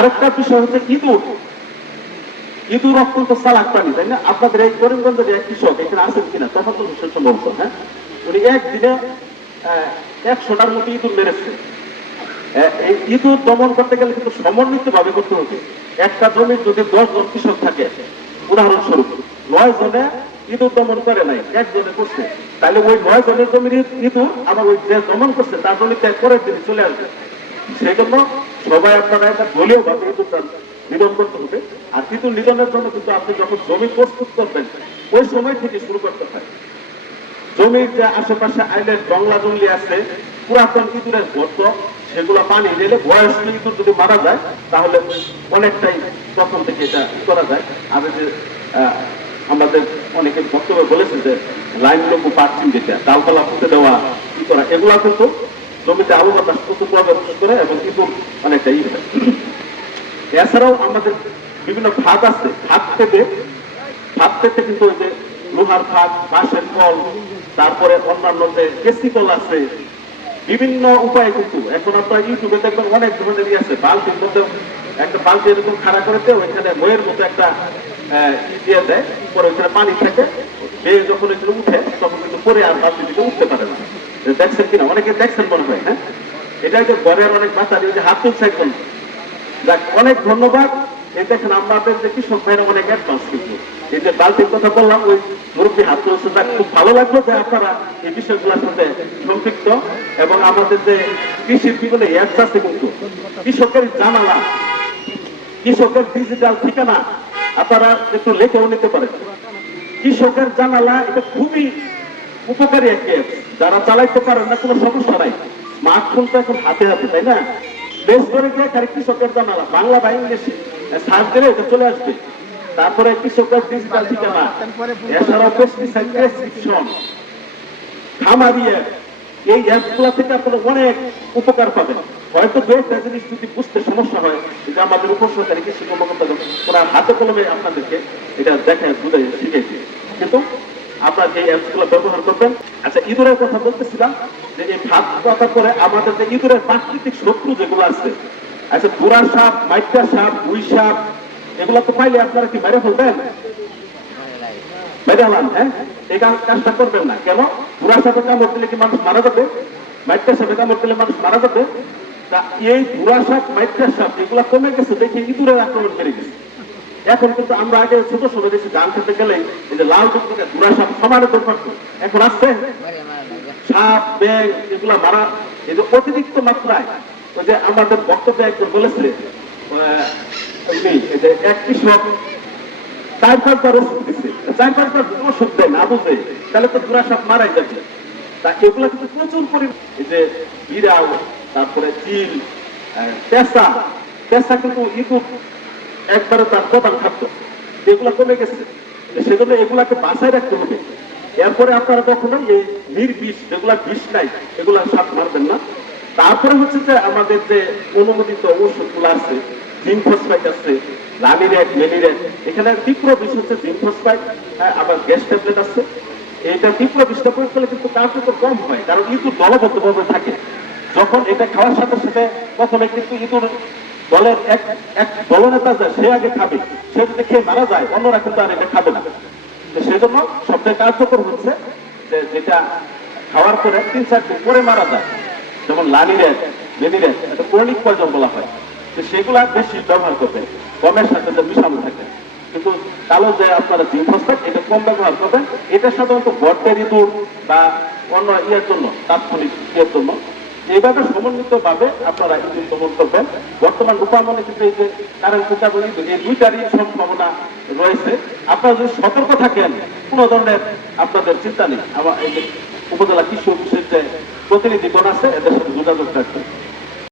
আরেকটা বিষয় হচ্ছে ইঁদুর। ইঁদুর অত্যন্ত চালাক প্রাণী তাই না? আপনাদের এই করিমগঞ্জের এক কৃষক এখানে আছেন কিনা? তখন তো হোসেন সম্ভবত হ্যাঁ? উনি একদিনে একশোটার মতো ইঁদুর মেরেছে। এই ইঁদুর দমন করতে গেলে কিন্তু সমন্বিত ভাবে করতে হবে। একটা জমির যদি দশ জন কৃষক থাকে, উদাহরণস্বরূপ, নয় জনে ইঁদুর দমন করে নাই একজনে করছে, তাহলে ওই নয় জনের জমির ইঁদুর আবার ওই যে দমন করছে, তার জমিতে করে দিন চলে আসবে। সেই জন্য সবাই আপনারা একটা দলীয় ভাবে ইঁদুরটা নিধন করতে হবে, আর ইঁদুর নিধনের জন্য কিন্তু আপনি যখন জমি প্রস্তুত করবেন, ওই সময় থেকে শুরু করতে হয়। জমির যে আশেপাশে আইলের জংলা জঙ্গলি আছে, পুরাতন ইঁদুরের গর্ত, সেগুলো পানি দিলে বয়স্ক ইঁদুর যদি মারা যায়, তাহলে অনেকটাই তখন থেকে এটা করা যায়। আর যে আমাদের অনেকে বক্তব্য বলেছে যে লাইন লোক পাচ্ছেন যেটা, ডালপালা পুঁতে দেওয়া কি করা। এগুলা কিন্তু জমিতে আবু বাতাস প্রচুর প্রভাব করে এবং ইঁদুর অনেকটা ই হয় এছাড়াও আমাদের বিভিন্ন ভাগ আছে। ভাগ থেকে ভাগ থেকে কিন্তু যে লোহার ভাগ, বাঁশের কল, তারপরে অন্যান্য যে কেসি কল আছে, বিভিন্ন উপায়ে কিন্তু। এখন আপনারা ইউটিউবে দেখবেন অনেক ধরনের ইয়ে আছে। বালতির মধ্যে একটা বালতি এরকম খাড়া করে দেয়, ওইখানে বইয়ের মতো একটা দিয়ে দেয়। পরে ওইখানে পানি থাকে। বেয়ে যখন এখানে উঠে, তখন কিন্তু পরে আর বালতি দিকে উঠতে পারে না। দেখছেন কিনা? অনেকে দেখছেন মনে হয় হ্যাঁ? এটা যে অনেক হাত তুলছে একদম অনেক ধন্যবাদ। এই দেখেন আমাদের যে কৃষক ভাইরা অনেক অ্যাডভান্স কিন্তু। এই যে কথা বললাম, ওই মুরব্বী হাত তুলছে খুব ভালো লাগল যে আপনারা এই বিষয়গুলোর সাথে সম্পৃক্ত এবং আমাদের যে কৃষির অ্যাপস আছে কিন্তু, কৃষকের জানালা, কৃষকের ডিজিটাল ঠিকানা, আপনারা একটু লেখেও নিতে পারেন। কৃষকের জানালা, এটা খুবই উপকারী অ্যাপ যারা চালাইতে পারেন না, কোনো সমস্যা নাই। স্মার্টফোন তো এখন হাতে হাতে, তাই না? বেশ করে গিয়ে খালি কৃষকের জানালা বাংলা বা ইংলিশে সার্চ দিলে এটা চলে আসবে। তারপরে কৃষকের ডিজিটাল ঠিকানা। এছাড়াও পেস্টিসাইড প্রেসক্রিপশন খামারি অ্যাপ এই অ্যাপগুলো থেকে আপনারা অনেক উপকার পাবেন। হয়তো দু একটা জিনিস যদি বুঝতে সমস্যা হয়, যে আমাদের উপসরকারি কৃষি কর্মকর্তা ওরা হাতে কলমে আপনাদেরকে এটা দেখায় বুঝাই শিখেছে কিন্তু আপনারা যে অ্যাপসগুলো ব্যবহার করবেন আচ্ছা ইঁদুরের কথা বলতেছিলাম যে এই ভাত কথা করে আমাদের যে ইঁদুরের প্রাকৃতিক শত্রু যেগুলো আছে আচ্ছা বুড়া সাপ, মাইকা সাপ বুই সাপ, এগুলো তো পাইলে আপনারা কি মেরে ফেলবেন? মেরে হলাম হ্যাঁ? এই কাজটা করবেন না। কেন? বুড়া সাপে কামড় দিলে কি মানুষ মারা যাবে? মাইকা সাপে কামড় দিলে মানুষ মারা যাবে? তা এই বুড়া সাপ, মাইকা সাপ, এগুলা কমে গেছে দেখে ইঁদুরের আক্রমণ বেড়ে গেছে। এখন কিন্তু আমরা আগে ছোট সময় দেখছি ধান খেতে গেলে এই যে লাল সাপ সমানে এখন আসছে সাপ ব্যাং এগুলা মারা। এই যে অতিরিক্ত মাত্রায় ওই যে আমাদের বক্তব্যে একজন বলেছে এক কৃষক চার পাঁচবার ওষুধ দিচ্ছে চার পাঁচবার ওষুধ দেয় না, বুঝে। তাহলে তো পুরা সব মারাই যাবে। তা এগুলো কিন্তু প্রচুর পরিমাণ এই যে বিড়াল, তারপরে চিল পেঁচা। পেঁচা কিন্তু ইঁদুর একবারে তার প্রধান খাদ্য। এগুলো কমে গেছে সেজন্য এগুলাকে বাসায় রাখতে হবে। এরপরে আপনারা কখনো এই নির্বিষ যেগুলা বিষ নাই এগুলা সাপ মারবেন না। তারপরে হচ্ছে যে আমাদের যে অনুমোদিত ওষুধগুলো আছে জিঙ্ক ফসফাইট আছে এখানে তীব্র বিষ হচ্ছে জিঙ্ক ফসফাইট হ্যাঁ, আবার গ্যাস ট্যাবলেট আছে। এটা তীব্র বিষটা প্রয়োগ করলে কিন্তু কম হয় কারণ ইঁদুর দলবদ্ধভাবে থাকে। যখন এটা খাওয়ার সাথে সাথে প্রথমে কিন্তু ইঁদুর দলের এক এক দলনেতা যায় সে আগে খাবে, সে যদি খেয়ে মারা যায়, অন্যরা কিন্তু আর এটা খাবে না। সেজন্য সবচেয়ে কার্যকর হচ্ছে যে যেটা খাওয়ার পরে তিন চার দিন পরে মারা যায়, যেমন লালি রেস লানিরেট বেনিরেট এটা ক্রনিক পয়জন বলা হয়। তো সেগুলা বেশি ব্যবহার করবে গমের সাথে যে মিশানো থাকে। কিন্তু কালো যে আপনারা জিম ফসফেট এটা কম ব্যবহার করবেন। এটা সাধারণত বর্তের ইঁদুর বা অন্য ইয়ের জন্য, তাৎক্ষণিক ইয়ের জন্য এইভাবে সমন্বিত ভাবে আপনারা কিন্তু দমন করবেন বর্তমান উপামনে কিন্তু এই যে কারেন্ট ইঁদুর এই দুইটারই সম্ভাবনা রয়েছে। আপনারা যদি সতর্ক থাকেন, কোনো ধরনের আপনাদের চিন্তা নেই। আমার এই যে উপজেলা কৃষি অফিসের যে প্রতিনিধিগণ আছে, এদের সাথে যোগাযোগ রাখবেন।